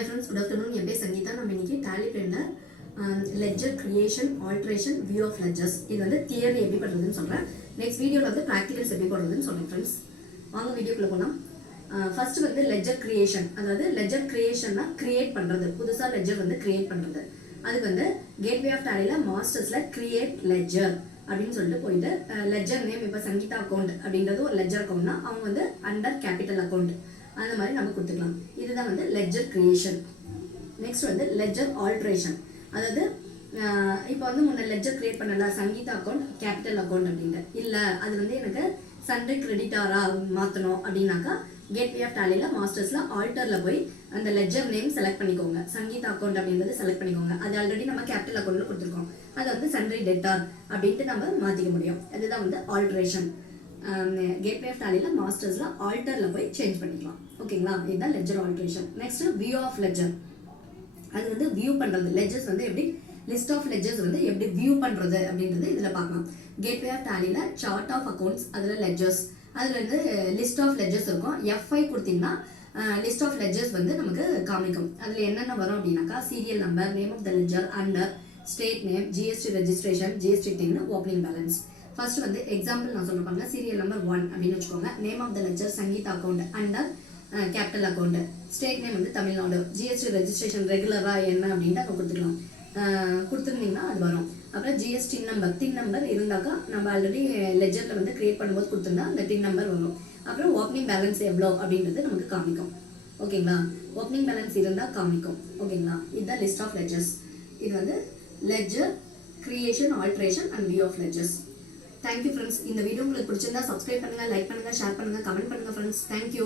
Hi friends, good afternoon. என் பேர் சங்கீதா. நம்ம இன்னைக்கு Tally Printல ledger creation, alteration, view of ledgers இது வந்து தியரி எப்படி பண்ணுறதுன்னு சொல்கிறேன். நெக்ஸ்ட் வீடியோவில் வந்து ப்ராக்டிகல்ஸ் எப்படி போடுறதுன்னு சொல்கிறேன் ஃப்ரெண்ட்ஸ். வாங்க வீடியோக்குள்ளே போகலாம். ஃபர்ஸ்ட் வந்து லெட்ஜர் கிரியேஷன், அதாவது லெட்ஜர் கிரியேஷன்னா கிரியேட் பண்ணுறது, புதுசாக லெட்ஜர் வந்து கிரியேட் பண்ணுறது. அதுக்கு வந்து கேட்வே ஆஃப் டேலியில் மாஸ்டர்ஸில் கிரியேட் லெட்ஜர் அப்படின்னு சொல்லிட்டு போயிட்டு லெட்ஜர் நேம் இப்போ சங்கீதா அக்கௌண்ட் அப்படின்றது ஒரு லெட்ஜர் அக்கௌண்ட்னா அவங்க வந்து அண்டர் கேபிட்டல் அக்கௌண்ட் அந்த மாதிரி நம்ம கொடுத்துக்கலாம். இதுதான் வந்து லெட்ஜர் கிரியேஷன். நெக்ஸ்ட் வந்து லெட்ஜர் ஆல்ட்ரேஷன், அதாவது இப்போ வந்து முன்ன லெட்ஜர் கிரியேட் பண்ணல சங்கீதா அக்கௌண்ட் கேபிட்டல் அக்கௌண்ட் அப்படின்ட்டு இல்லை, அது வந்து எனக்கு சண்டே கிரெடிட்டாராக மாற்றணும் அப்படின்னாக்கா கேட்வே ஆஃப் டேலியில் மாஸ்டர்ஸில் ஆல்டரில் போய் அந்த லெட்ஜர் நேம் செலக்ட் பண்ணிக்கோங்க. சங்கீதா அக்கௌண்ட் அப்படின்றது செலக்ட் பண்ணிக்கோங்க. அது ஆல்ரெடி நம்ம கேபிட்டல் அக்கௌண்ட்டில் கொடுத்துருக்கோம். அதை வந்து சண்டே டெட்டார் அப்படின்ட்டு நம்ம மாற்றிக்க முடியும். அதுதான் வந்து ஆல்ட்ரேஷன். கேட்வே ஆஃப் டேலியில் மாஸ்டர்ஸில் ஆல்டரில் போய் சேஞ்ச் பண்ணிக்கலாம். ஓகேங்களா, இதுதான் ledger alteration. Next view of ledger, அது வந்து வியூ பண்ணுறது. லெட்ஜர்ஸ் வந்து எப்படி லிஸ்ட் ஆஃப் லெட்ஜர்ஸ் வந்து எப்படி வியூ பண்ணுறது அப்படின்றது இதில் பார்க்கலாம். கேட்வே ஆஃப் டேலியில் சார்ட் ஆஃப் அக்கௌண்ட்ஸ், அதில் லெட்ஜர்ஸ், அதில் வந்து லிஸ்ட் ஆஃப் லெட்ஜர்ஸ் இருக்கும். F5 கொடுத்தீங்கன்னா லிஸ்ட் ஆஃப் லெட்ஜர்ஸ் வந்து நமக்கு காமிக்கும். அதில் என்னென்ன வரும் அப்படின்னாக்கா serial number, name of the ledger, under, state name, GST registration, GST TIN, opening balance. First வந்து எக்ஸாம்பிள் நான் சொல்லிருப்பாங்க. சீரியல் நம்பர் 1 அப்படின்னு வச்சுக்கோங்க. Name of the ledger Sangeetha account under capital account, state name வந்து தமிழ்நாடு, ஜிஎஸ்டி ரெஜிஸ்ட்ரேஷன் ரெகுலராக என்ன அப்படின்ட்டு அங்கே கொடுத்துக்கலாம். கொடுத்துருந்தீங்கன்னா அது வரும். அப்புறம் ஜிஎஸ்டி நம்பர், டின் நம்பர் இருந்தாக்கா நம்ம ஆல்ரெடி லெட்ஜரில் வந்து கிரியேட் பண்ணும்போது கொடுத்துருந்தா அந்த டின் நம்பர் வரும். அப்புறம் ஓப்பனிங் பேலன்ஸ் எவ்வளோ அப்படின்றது நமக்கு காமிக்கும். ஓகேங்களா, ஓப்பனிங் பேலன்ஸ் இருந்தால் காமிக்கும். ஓகேங்களா, இதுதான் லிஸ்ட் ஆஃப் லெட்ஜர்ஸ். இது வந்து ledger creation, alteration and view of ledgers. Thank you friends. இந்த வீடியோ உங்களுக்கு பிடிச்சிருந்தா சப்ஸ்கிரைப் பண்ணுங்கள், லைக் பண்ணுங்கள், ஷேர் பண்ணுங்கள், கமெண்ட் பண்ணுங்கள் ஃப்ரெண்ட்ஸ். தேங்க்யூ.